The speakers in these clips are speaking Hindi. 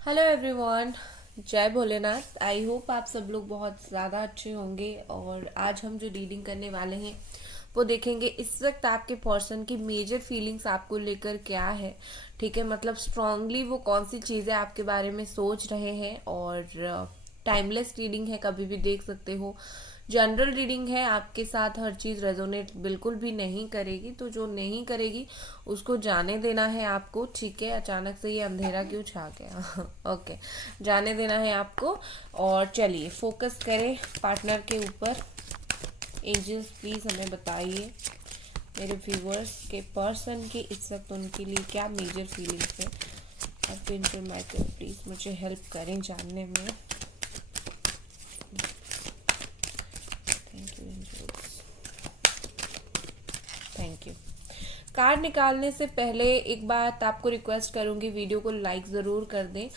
हेलो एवरीवन, जय भोलेनाथ। आई होप आप सब लोग बहुत ज़्यादा अच्छे होंगे। और आज हम जो रीडिंग करने वाले हैं वो देखेंगे इस वक्त आपके पर्सन की मेजर फीलिंग्स आपको लेकर क्या है। ठीक है, मतलब स्ट्रांगली वो कौन सी चीज़ें आपके बारे में सोच रहे हैं। और टाइमलेस रीडिंग है, कभी भी देख सकते हो। जनरल रीडिंग है, आपके साथ हर चीज़ रेजोनेट बिल्कुल भी नहीं करेगी, तो जो नहीं करेगी उसको जाने देना है आपको। ठीक है, अचानक से ये अंधेरा क्यों छा गया ओके, जाने देना है आपको। और चलिए फोकस करें पार्टनर के ऊपर। एंजल्स प्लीज हमें बताइए मेरे व्यूवर्स के पर्सन के इस वक्त उनके लिए क्या मेजर फीलिंग्स है। और माइकल प्लीज मुझे हेल्प करें जानने में। Thank you angels, thank you. Card निकालने से पहले एक बात आपको रिक्वेस्ट करूंगी, वीडियो को लाइक ज़रूर कर दें।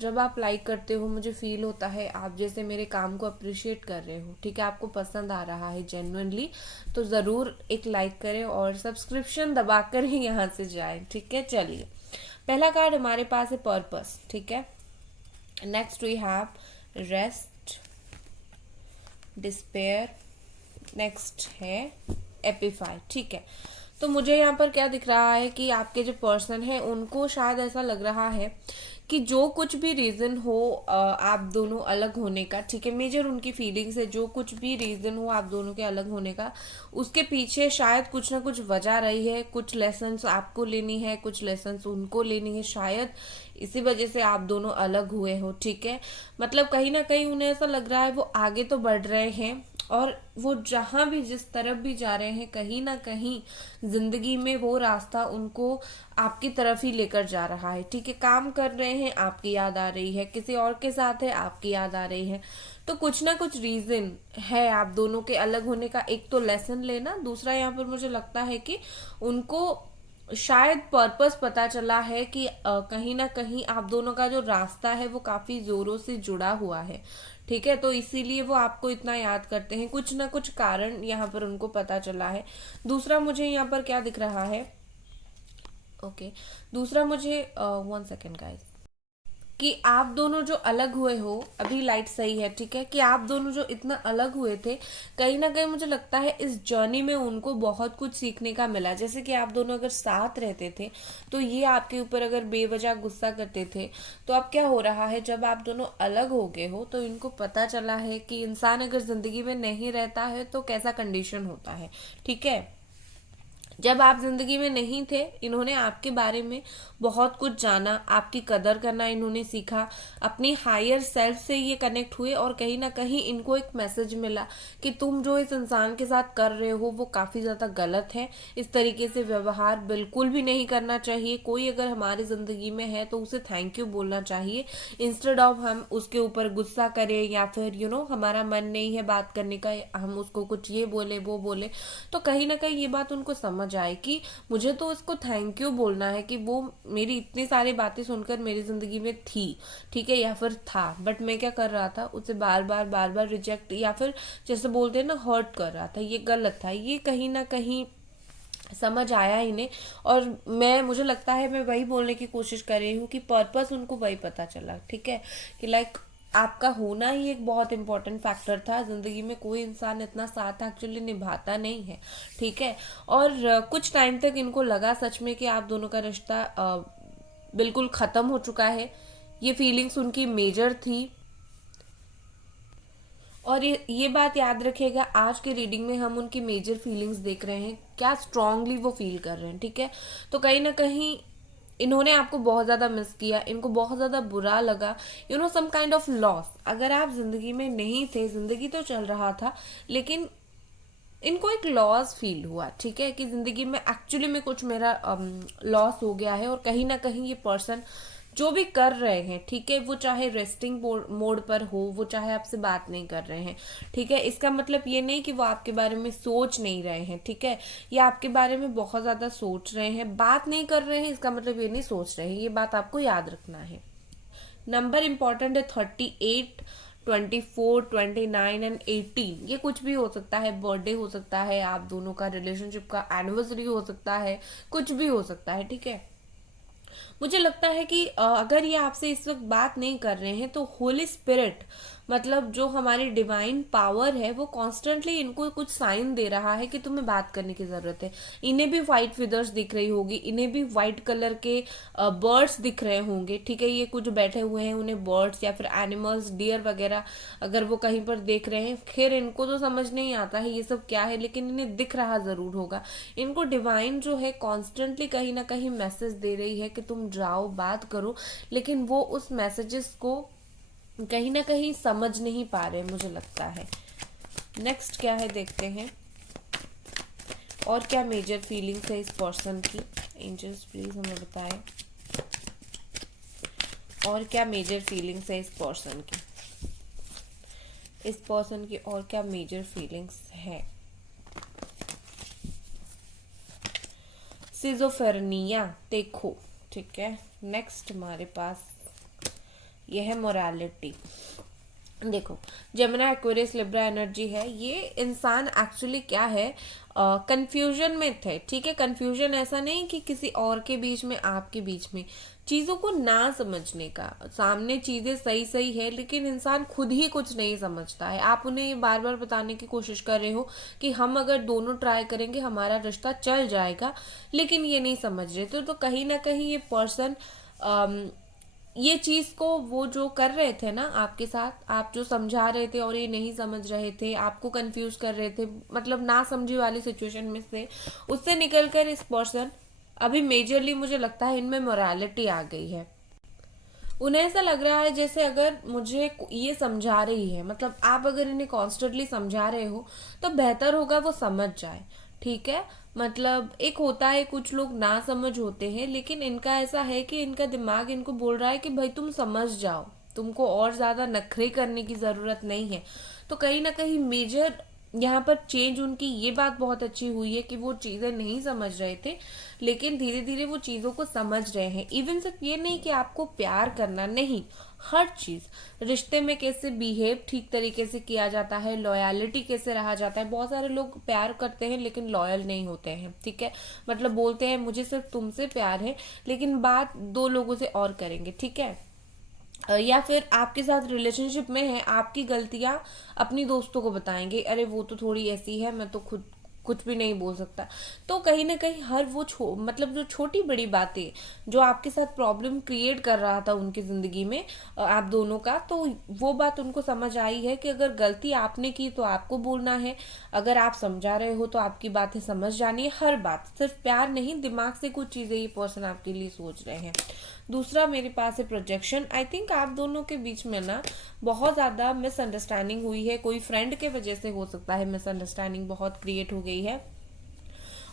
जब आप लाइक करते हो मुझे फील होता है आप जैसे मेरे काम को अप्रिशिएट कर रहे हो। ठीक है, आपको पसंद आ रहा है जेन्युइनली, तो ज़रूर एक लाइक करें और सब्सक्रिप्शन दबाकर ही यहाँ से जाए। ठीक है, चलिए पहला कार्ड हमारे पास है पर्पस। ठीक है, next we have rest, despair, next है एपिफाई। ठीक है, तो मुझे यहाँ पर क्या दिख रहा है कि आपके जो पर्सन है उनको शायद ऐसा लग रहा है कि जो कुछ भी रीजन हो आप दोनों अलग होने का, ठीक है, मेजर उनकी फीलिंग्स है, जो कुछ भी रीजन हो आप दोनों के अलग होने का, उसके पीछे शायद कुछ ना कुछ वजह रही है। कुछ लेसन्स आपको लेनी है, कुछ लेसन्स उनको लेनी है, शायद इसी वजह से आप दोनों अलग हुए हो। ठीक है, मतलब कहीं ना कहीं उन्हें ऐसा लग रहा है वो आगे तो बढ़ रहे हैं और वो जहां भी जिस तरफ भी जा रहे हैं कहीं ना कहीं जिंदगी में वो रास्ता उनको आपकी तरफ ही लेकर जा रहा है। ठीक है, काम कर रहे हैं आपकी याद आ रही है, किसी और के साथ है आपकी याद आ रही है, तो कुछ ना कुछ रीजन है आप दोनों के अलग होने का। एक तो लेसन लेना, दूसरा यहाँ पर मुझे लगता है कि उनको शायद पर्पस पता चला है कि कहीं ना कहीं आप दोनों का जो रास्ता है वो काफी जोरों से जुड़ा हुआ है। ठीक है, तो इसीलिए वो आपको इतना याद करते हैं, कुछ ना कुछ कारण यहाँ पर उनको पता चला है। दूसरा मुझे यहाँ पर क्या दिख रहा है, ओके, दूसरा मुझे वन सेकेंड गाइस, कि आप दोनों जो अलग हुए हो, अभी लाइट सही है, ठीक है, कि आप दोनों जो इतना अलग हुए थे कहीं ना कहीं मुझे लगता है इस जर्नी में उनको बहुत कुछ सीखने का मिला। जैसे कि आप दोनों अगर साथ रहते थे तो ये आपके ऊपर अगर बेवजह गुस्सा करते थे, तो अब क्या हो रहा है जब आप दोनों अलग हो गए हो तो इनको पता चला है कि इंसान अगर जिंदगी में नहीं रहता है तो कैसा कंडीशन होता है। ठीक है, जब आप जिंदगी में नहीं थे इन्होंने आपके बारे में बहुत कुछ जाना, आपकी कदर करना इन्होंने सीखा, अपनी हायर सेल्फ से ये कनेक्ट हुए और कहीं ना कहीं इनको एक मैसेज मिला कि तुम जो इस इंसान के साथ कर रहे हो वो काफी ज्यादा गलत है। इस तरीके से व्यवहार बिल्कुल भी नहीं करना चाहिए। कोई अगर हमारी जिंदगी में है तो उसे थैंक यू बोलना चाहिए, इंस्टेड ऑफ हम उसके ऊपर गुस्सा करें या फिर हमारा मन नहीं है बात करने का, हम उसको कुछ ये बोले वो बोले। तो कहीं ना कहीं ये बात उनको समझ आए कि मुझे तो उसको थैंक यू बोलना है कि वो मेरी इतनी सारी बातें सुनकर मेरी जिंदगी में थी, ठीक है, या फिर था, बट मैं क्या कर रहा था उसे बार बार रिजेक्ट या फिर जैसे बोलते हैं ना हर्ट कर रहा था। ये गलत था, ये कहीं ना कहीं समझ आया इन्हें। और मुझे लगता है मैं वही बोलने की कोशिश कर रही हूँ कि पर्पस उनको वही पता चला। ठीक है, कि लाइक आपका होना ही एक बहुत इंपॉर्टेंट फैक्टर था जिंदगी में, कोई इंसान इतना साथ एक्चुअली निभाता नहीं है। ठीक है, और कुछ टाइम तक इनको लगा सच में कि आप दोनों का रिश्ता बिल्कुल खत्म हो चुका है। ये फीलिंग्स उनकी मेजर थी। और ये बात याद रखिएगा, आज के रीडिंग में हम उनकी मेजर फीलिंग्स देख रहे हैं, क्या स्ट्रांगली वो फील कर रहे हैं। ठीक है, तो कहीं ना कहीं इन्होंने आपको बहुत ज्यादा मिस किया, इनको बहुत ज्यादा बुरा लगा, सम काइंड ऑफ लॉस। अगर आप जिंदगी में नहीं थे, जिंदगी तो चल रहा था, लेकिन इनको एक लॉस फील हुआ। ठीक है, कि जिंदगी में एक्चुअली में कुछ मेरा लॉस हो गया है। और कहीं ना कहीं ये पर्सन जो भी कर रहे हैं, ठीक है, वो चाहे रेस्टिंग मोड पर हो, वो चाहे आपसे बात नहीं कर रहे हैं, ठीक है, इसका मतलब ये नहीं कि वो आपके बारे में सोच नहीं रहे हैं। ठीक है, ये आपके बारे में बहुत ज्यादा सोच रहे हैं, बात नहीं कर रहे हैं इसका मतलब ये नहीं सोच रहे हैं, ये बात आपको याद रखना है। नंबर इंपॉर्टेंट है 38, 24, 29 एंड 18। ये कुछ भी हो सकता है, बर्थडे हो सकता है, आप दोनों का रिलेशनशिप का एनिवर्सरी हो सकता है, कुछ भी हो सकता है। ठीक है, मुझे लगता है कि अगर ये आपसे इस वक्त बात नहीं कर रहे हैं तो होली स्पिरिट, मतलब जो हमारी डिवाइन पावर है, वो कॉन्स्टेंटली इनको कुछ साइन दे रहा है कि तुम्हें बात करने की जरूरत है। इन्हें भी वाइट फिदर्स दिख रही होगी, इन्हें भी वाइट कलर के बर्ड्स दिख रहे होंगे, ठीक है। ये कुछ बैठे हुए हैं, उन्हें बर्ड्स या फिर एनिमल्स, डियर वगैरह अगर वो कहीं पर देख रहे हैं, खैर इनको तो समझ नहीं आता है ये सब क्या है, लेकिन इन्हें दिख रहा जरूर होगा। इनको डिवाइन जो है कॉन्स्टेंटली कहीं ना कहीं मैसेज दे रही है कि तुम जाओ बात करो, लेकिन वो उस मैसेजेस को कहीं ना कहीं समझ नहीं पा रहे, मुझे लगता है। नेक्स्ट क्या है देखते हैं, और क्या मेजर फीलिंग्स है इस पर्सन की। एंजल्स प्लीज हमें बताएं, और क्या मेजर फीलिंग्स है इस पर्सन की, इस पर्सन की और क्या मेजर फीलिंग्स है। सिजोफेरेनिया देखो, ठीक है। नेक्स्ट हमारे पास यह है मोरालिटी। देखो, जेमिनी, एक्वेरियस, लिब्रा एनर्जी है। ये इंसान एक्चुअली क्या है, कंफ्यूजन में थे, ठीक है। कंफ्यूजन ऐसा नहीं कि किसी और के बीच में, आपके बीच में, चीजों को ना समझने का। सामने चीजें सही सही है, लेकिन इंसान खुद ही कुछ नहीं समझता है। आप उन्हें ये बार बार बताने की कोशिश कर रहे हो कि हम अगर दोनों ट्राई करेंगे हमारा रिश्ता चल जाएगा, लेकिन ये नहीं समझ रहे। तो कहीं ना कहीं ये पर्सन ये चीज को, वो जो कर रहे थे ना आपके साथ, आप जो समझा रहे थे और ये नहीं समझ रहे थे, आपको कंफ्यूज कर रहे थे, मतलब ना समझी वाली सिचुएशन में से, उससे निकलकर इस पर्सन अभी मेजरली मुझे लगता है इनमें मोरालिटी आ गई है। उन्हें ऐसा लग रहा है जैसे अगर मुझे ये समझा रही है, मतलब आप अगर इन्हें कॉन्स्टेंटली समझा रहे हो तो बेहतर होगा वो समझ जाए, ठीक है। मतलब एक होता है कुछ लोग ना समझ होते हैं, लेकिन इनका ऐसा है कि इनका दिमाग इनको बोल रहा है कि भाई तुम समझ जाओ, तुमको और ज्यादा नखरे करने की जरूरत नहीं है। तो कहीं ना कहीं मेजर यहाँ पर चेंज उनकी ये बात बहुत अच्छी हुई है कि वो चीजें नहीं समझ रहे थे, लेकिन धीरे धीरे वो चीजों को समझ रहे हैं। इवन सिर्फ ये नहीं कि आपको प्यार करना, नहीं, हर चीज, रिश्ते में कैसे बिहेव ठीक तरीके से किया जाता है, लॉयलिटी कैसे रहा जाता है। बहुत सारे लोग प्यार करते हैं लेकिन लॉयल नहीं होते हैं, ठीक है। मतलब बोलते हैं मुझे सिर्फ तुमसे प्यार है, लेकिन बात दो लोगों से और करेंगे, ठीक है। या फिर आपके साथ रिलेशनशिप में है, आपकी गलतियां अपनी दोस्तों को बताएंगे, अरे वो तो थोड़ी ऐसी है, मैं तो खुद कुछ भी नहीं बोल सकता। तो कहीं ना कहीं हर वो मतलब जो छोटी बड़ी बातें जो आपके साथ प्रॉब्लम क्रिएट कर रहा था उनकी जिंदगी में, आप दोनों का, तो वो बात उनको समझ आई है कि अगर गलती आपने की तो आपको बोलना है, अगर आप समझा रहे हो तो आपकी बातें समझ जानी है। हर बात, सिर्फ प्यार नहीं, दिमाग से कुछ चीजें ये पर्सन आपके लिए सोच रहे हैं। दूसरा मेरे पास है प्रोजेक्शन। आई थिंक आप दोनों के बीच में ना बहुत ज्यादा मिसअंडरस्टैंडिंग हुई है, कोई फ्रेंड के वजह से हो सकता है मिसअंडरस्टैंडिंग बहुत क्रिएट हो गई है,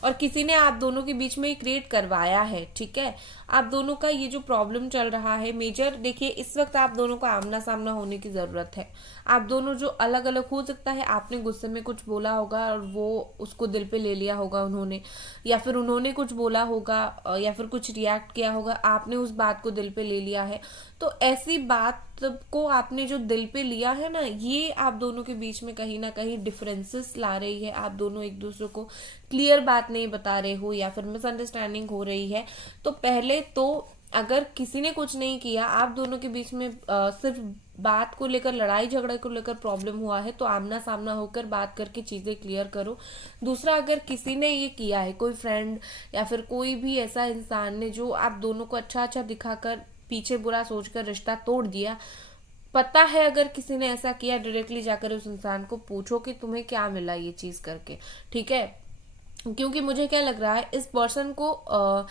और किसी ने आप दोनों के बीच में क्रिएट करवाया है, ठीक है। आप दोनों का ये जो प्रॉब्लम चल रहा है मेजर, देखिए इस वक्त आप दोनों को आमना सामना होने की जरूरत है। आप दोनों जो अलग अलग, हो सकता है आपने गुस्से में कुछ बोला होगा और वो उसको दिल पे ले लिया होगा उन्होंने, या फिर उन्होंने कुछ बोला होगा या फिर कुछ रिएक्ट किया होगा, आपने उस बात को दिल पे ले लिया है। तो ऐसी बात को आपने जो दिल पे लिया है ना, ये आप दोनों के बीच में कहीं ना कहीं डिफरेंसेस ला रही है। आप दोनों एक दूसरे को क्लियर बात नहीं बता रहे हो, या फिर मिसअंडरस्टैंडिंग हो रही है। तो पहले तो अगर किसी ने कुछ नहीं किया, आप दोनों के बीच में सिर्फ बात को लेकर, लड़ाई झगड़े को लेकर प्रॉब्लम हुआ है, तो आमना सामना होकर बात करके चीजें क्लियर करो। दूसरा, अगर किसी ने ये किया है, कोई फ्रेंड या फिर कोई भी ऐसा इंसान ने जो आप दोनों को अच्छा अच्छा दिखाकर पीछे बुरा सोचकर रिश्ता तोड़ दिया, पता है अगर किसी ने ऐसा किया, डायरेक्टली जाकर उस इंसान को पूछो कि तुम्हें क्या मिला ये चीज करके, ठीक है। क्योंकि मुझे क्या लग रहा है, इस पर्सन को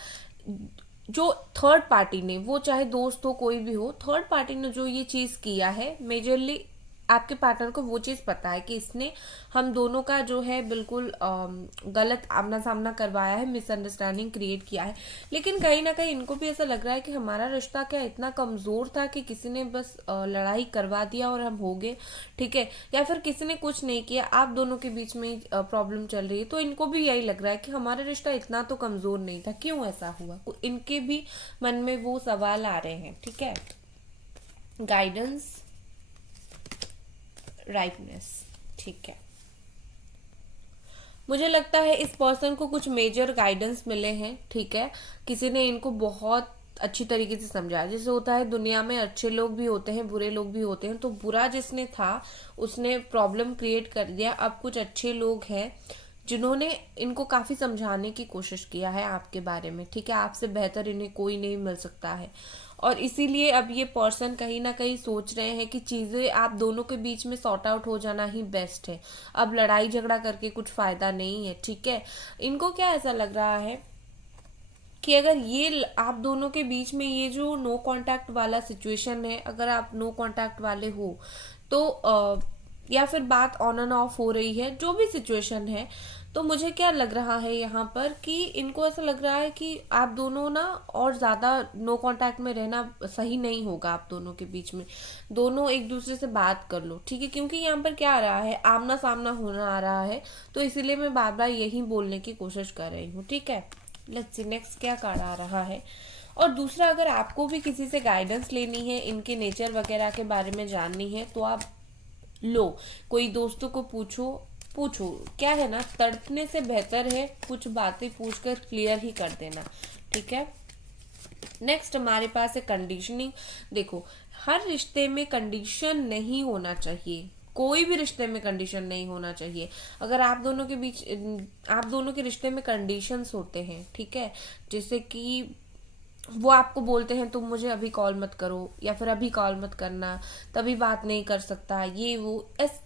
जो थर्ड पार्टी ने, वो चाहे दोस्त हो कोई भी हो, थर्ड पार्टी ने जो ये चीज किया है, मेजरली आपके पार्टनर को वो चीज पता है कि इसने हम दोनों का जो है बिल्कुल गलत आमना सामना करवाया है, मिसअंडरस्टैंडिंग क्रिएट किया है। लेकिन कहीं ना कहीं इनको भी ऐसा लग रहा है कि हमारा रिश्ता क्या इतना कमजोर था कि किसी ने बस लड़ाई करवा दिया और हम हो गए, ठीक है। या फिर किसी ने कुछ नहीं किया, आप दोनों के बीच में प्रॉब्लम चल रही है, तो इनको भी यही लग रहा है कि हमारा रिश्ता इतना तो कमजोर नहीं था, क्यों ऐसा हुआ। इनके भी मन में वो सवाल आ रहे हैं, ठीक है। गाइडेंस, राइटनेस, ठीक है। मुझे लगता है इस पर्सन को कुछ मेजर गाइडेंस मिले हैं, ठीक है। किसी ने इनको बहुत अच्छी तरीके से समझाया। जैसे होता है दुनिया में अच्छे लोग भी होते हैं, बुरे लोग भी होते हैं, तो बुरा जिसने था उसने प्रॉब्लम क्रिएट कर दिया। अब कुछ अच्छे लोग हैं जिन्होंने इनको काफी समझाने की कोशिश किया है आपके बारे में, ठीक है। आपसे बेहतर इन्हें कोई नहीं मिल सकता है, और इसीलिए अब ये पर्सन कहीं ना कहीं सोच रहे हैं कि चीजें आप दोनों के बीच में सॉर्ट आउट हो जाना ही बेस्ट है। अब लड़ाई झगड़ा करके कुछ फायदा नहीं है, ठीक है। इनको क्या ऐसा लग रहा है कि अगर ये आप दोनों के बीच में ये जो नो कांटेक्ट वाला सिचुएशन है, अगर आप नो कांटेक्ट वाले हो तो या फिर बात ऑन एंड ऑफ हो रही है, जो भी सिचुएशन है, तो मुझे क्या लग रहा है यहाँ पर कि इनको ऐसा लग रहा है कि आप दोनों ना और ज्यादा नो कांटेक्ट में रहना सही नहीं होगा आप दोनों के बीच में। दोनों एक दूसरे से बात कर लो, ठीक है, क्योंकि यहाँ पर क्या आ रहा है, आमना सामना होना आ रहा है, तो इसीलिए मैं बार बार यही बोलने की कोशिश कर रही हूँ, ठीक है। लेट्स सी नेक्स्ट क्या कार्ड आ रहा है। और दूसरा, अगर आपको भी किसी से गाइडेंस लेनी है, इनके नेचर वगैरह के बारे में जाननी है, तो आप लो, कोई दोस्तों को पूछो। पूछो क्या है ना, तड़पने से बेहतर है कुछ बातें पूछकर क्लियर ही कर देना, ठीक है। नेक्स्ट हमारे पास है कंडीशनिंग। देखो, हर रिश्ते में कंडीशन नहीं होना चाहिए, कोई भी रिश्ते में कंडीशन नहीं होना चाहिए। अगर आप दोनों के बीच, आप दोनों के रिश्ते में कंडीशंस होते हैं, ठीक है, जैसे कि वो आपको बोलते हैं तुम मुझे अभी कॉल मत करो, या फिर अभी कॉल मत करना, तभी बात नहीं कर सकता, ये वो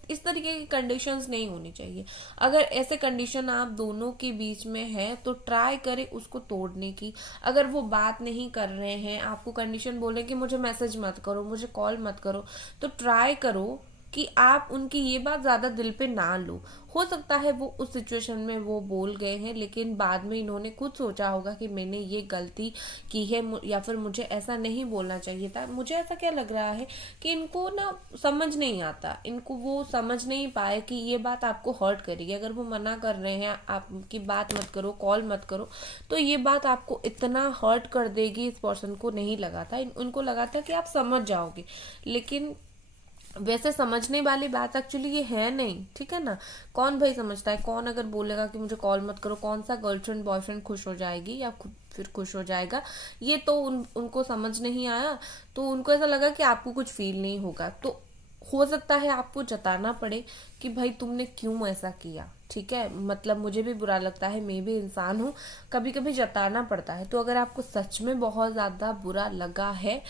इस तरीके की कंडीशंस नहीं होनी चाहिए। अगर ऐसे कंडीशन आप दोनों के बीच में है तो ट्राई करें उसको तोड़ने की। अगर वो बात नहीं कर रहे हैं, आपको कंडीशन बोले कि मुझे मैसेज मत करो, मुझे कॉल मत करो, तो ट्राई करो कि आप उनकी ये बात ज्यादा दिल पे ना लो। हो सकता है वो उस सिचुएशन में वो बोल गए हैं, लेकिन बाद में इन्होंने खुद सोचा होगा कि मैंने ये गलती की है, या फिर मुझे ऐसा नहीं बोलना चाहिए था। मुझे ऐसा क्या लग रहा है कि इनको ना समझ नहीं आता, इनको वो समझ नहीं पाए कि ये बात आपको हर्ट करेगी। अगर वो मना कर रहे हैं आपकी बात मत करो, कॉल मत करो, तो ये बात आपको इतना हर्ट कर देगी। इस पर्सन को नहीं लगा था, उनको लगा था कि आप समझ जाओगे, लेकिन वैसे समझने वाली बात एक्चुअली ये है नहीं, ठीक है ना। कौन भाई समझता है, कौन अगर बोलेगा कि मुझे कॉल मत करो, कौन सा गर्लफ्रेंड बॉयफ्रेंड खुश हो जाएगी या फिर खुश हो जाएगा। ये तो उनको समझ नहीं आया, तो उनको ऐसा लगा कि आपको कुछ फील नहीं होगा। तो हो सकता है आपको जताना पड़े कि भाई तुमने क्यों ऐसा किया, ठीक है। मतलब मुझे भी बुरा लगता है, मैं भी इंसान हूँ, कभी कभी जताना पड़ता है। तो अगर आपको सच में बहुत ज्यादा बुरा लगा है,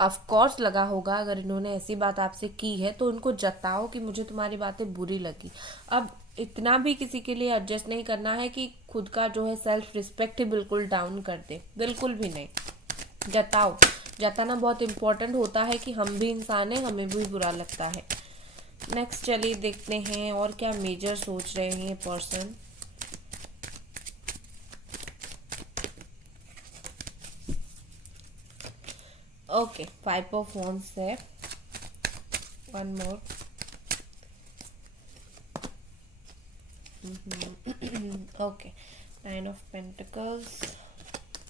ऑफ कोर्स लगा होगा, अगर इन्होंने ऐसी बात आपसे की है तो उनको जताओ कि मुझे तुम्हारी बातें बुरी लगी। अब इतना भी किसी के लिए एडजस्ट नहीं करना है कि खुद का जो है सेल्फ रिस्पेक्ट ही बिल्कुल डाउन कर दे, बिल्कुल भी नहीं। जताओ, जताना बहुत इम्पोर्टेंट होता है कि हम भी इंसान हैं, हमें भी बुरा लगता है। नेक्स्ट चलिए देखते हैं और क्या मेजर सोच रहे हैं ये पर्सन। ओके, 5 ऑफ wands है, one more. Okay, 9 of pentacles.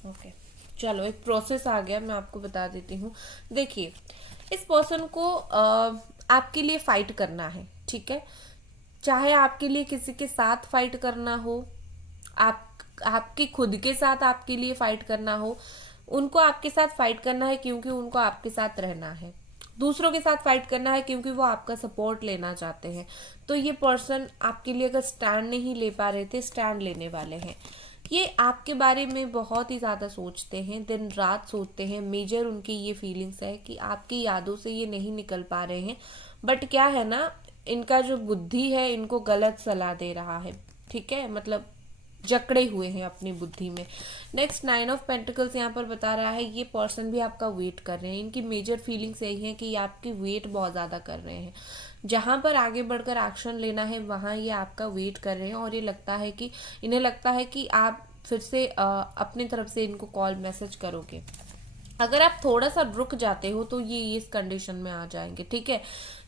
Okay, चलो एक प्रोसेस आ गया, मैं आपको बता देती हूँ। देखिए, इस पर्सन को आपके लिए फाइट करना है, ठीक है। चाहे आपके लिए किसी के साथ फाइट करना हो, आपके खुद के साथ आपके लिए फाइट करना हो, उनको आपके साथ फाइट करना है क्योंकि उनको आपके साथ रहना है। दूसरों के साथ फाइट करना है क्योंकि वो आपका सपोर्ट लेना चाहते हैं। तो ये पर्सन आपके लिए अगर स्टैंड नहीं ले पा रहे थे, स्टैंड लेने वाले हैं। ये आपके बारे में बहुत ही ज़्यादा सोचते हैं, दिन रात सोचते हैं। मेजर उनकी ये फीलिंग्स है कि आपकी यादों से ये नहीं निकल पा रहे हैं। बट क्या है ना, इनका जो बुद्धि है इनको गलत सलाह दे रहा है, ठीक है, मतलब जकड़े हुए हैं अपनी बुद्धि में। नेक्स्ट 9 ऑफ पेंटिकल्स यहाँ पर बता रहा है ये पर्सन भी आपका वेट कर रहे हैं। इनकी मेजर फीलिंग्स यही है कि ये आपकी वेट बहुत ज़्यादा कर रहे हैं। जहां पर आगे बढ़कर एक्शन लेना है वहां ये आपका वेट कर रहे हैं, और ये लगता है कि इन्हें लगता है कि आप फिर से अपनी तरफ से इनको कॉल मैसेज करोगे। अगर आप थोड़ा सा रुक जाते हो तो ये इस कंडीशन में आ जाएंगे, ठीक है।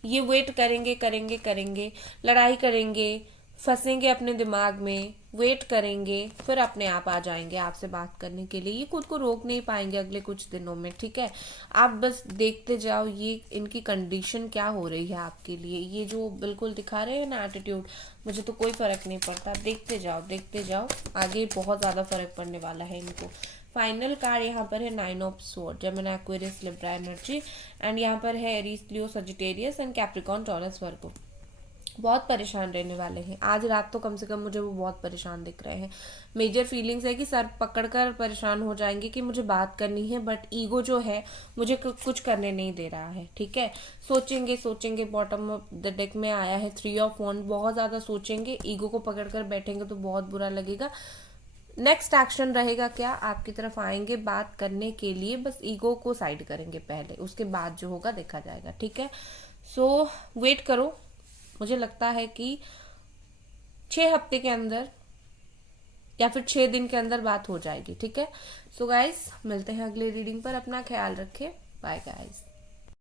ये वेट करेंगे करेंगे करेंगे, लड़ाई करेंगे, फंसेंगे अपने दिमाग में, वेट करेंगे, फिर अपने आप आ जाएंगे आपसे बात करने के लिए। ये खुद को रोक नहीं पाएंगे अगले कुछ दिनों में, ठीक है। आप बस देखते जाओ ये इनकी कंडीशन क्या हो रही है आपके लिए। ये जो बिल्कुल दिखा रहे हैं ना एटीट्यूड, मुझे तो कोई फर्क नहीं पड़ता, देखते जाओ देखते जाओ, आगे बहुत ज़्यादा फर्क पड़ने वाला है इनको। फाइनल कार्ड यहाँ पर है 9 of sword, Gemini, Aquarius, Libra energy, and यहाँ पर है Aries, Leo, Sagittarius and Capricorn, Taurus, Virgo. बहुत परेशान रहने वाले हैं आज रात, तो कम से कम मुझे वो बहुत परेशान दिख रहे हैं। मेजर फीलिंग्स है कि सर पकड़कर परेशान हो जाएंगे कि मुझे बात करनी है, बट ईगो जो है मुझे कुछ करने नहीं दे रहा है। ठीक है, सोचेंगे सोचेंगे। बॉटम ऑफ द डेक में आया है 3 ऑफ वॉन्ड, बहुत ज्यादा सोचेंगे, ईगो को पकड़कर बैठेंगे तो बहुत बुरा लगेगा। नेक्स्ट एक्शन रहेगा क्या, आपकी तरफ आएंगे बात करने के लिए, बस ईगो को साइड करेंगे पहले, उसके बाद जो होगा देखा जाएगा। ठीक है, सो वेट करो। मुझे लगता है कि 6 हफ्ते के अंदर या फिर 6 दिन के अंदर बात हो जाएगी। ठीक है, सो गाइस मिलते हैं अगले रीडिंग पर, अपना ख्याल रखें, बाय गाइस।